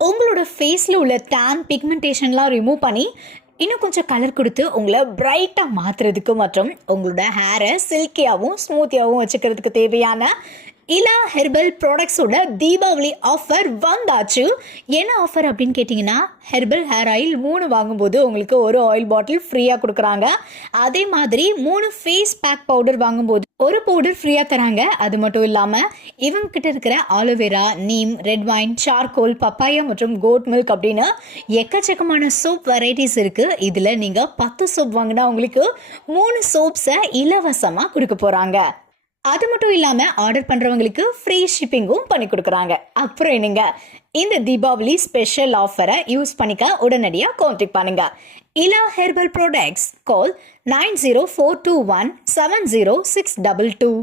உங்களோட ஃபேஸில் உள்ள டேன் பிக்மெண்டேஷன்லாம் ரிமூவ் பண்ணி இன்னும் கொஞ்சம் கலர் கொடுத்து உங்களை பிரைட்டாக மாற்றுறதுக்கு மற்றும் உங்களோட ஹேரை சில்கியாகவும் ஸ்மூத்தியாகவும் வச்சுக்கிறதுக்கு தேவையான இலா ஹெர்பல் ப்ராடக்ட்ஸோட தீபாவளி ஆஃபர் வந்தாச்சு. என்ன ஆஃபர் அப்படின்னு கேட்டிங்கன்னா, ஹெர்பல் ஹேர் ஆயில் 3 வாங்கும்போது உங்களுக்கு ஒரு ஆயில் பாட்டில் ஃப்ரீயாக கொடுக்குறாங்க. அதே மாதிரி 3 ஃபேஸ் பேக் பவுடர் வாங்கும்போது ஒரு பவுடர் ஃப்ரீயாக தராங்க. அது மட்டும் இல்லாமல் இவங்ககிட்ட இருக்கிற aloe vera, neem, red wine, charcoal, papaya மற்றும் கோட் மில்க் அப்படின்னு எக்கச்சக்கமான சோப் வெரைட்டிஸ் இருக்குது. இதில் நீங்கள் 10 சோப் வாங்கினா உங்களுக்கு 3 சோப்ஸை இலவசமாக கொடுக்க போகிறாங்க. அது மட்டும் இல்லாமல் ஆர்டர் பண்ணுறவங்களுக்கு ஃப்ரீ ஷிப்பிங்கும் பண்ணி கொடுக்குறாங்க. அப்புறம் என்னங்க, இந்த தீபாவளி ஸ்பெஷல் ஆஃபரை யூஸ் பண்ணிக்க உடனடியாக கான்டாக்ட் பண்ணுங்க. இலா ஹெர்பல் ப்ராடக்ட்ஸ், கால் 9042170622.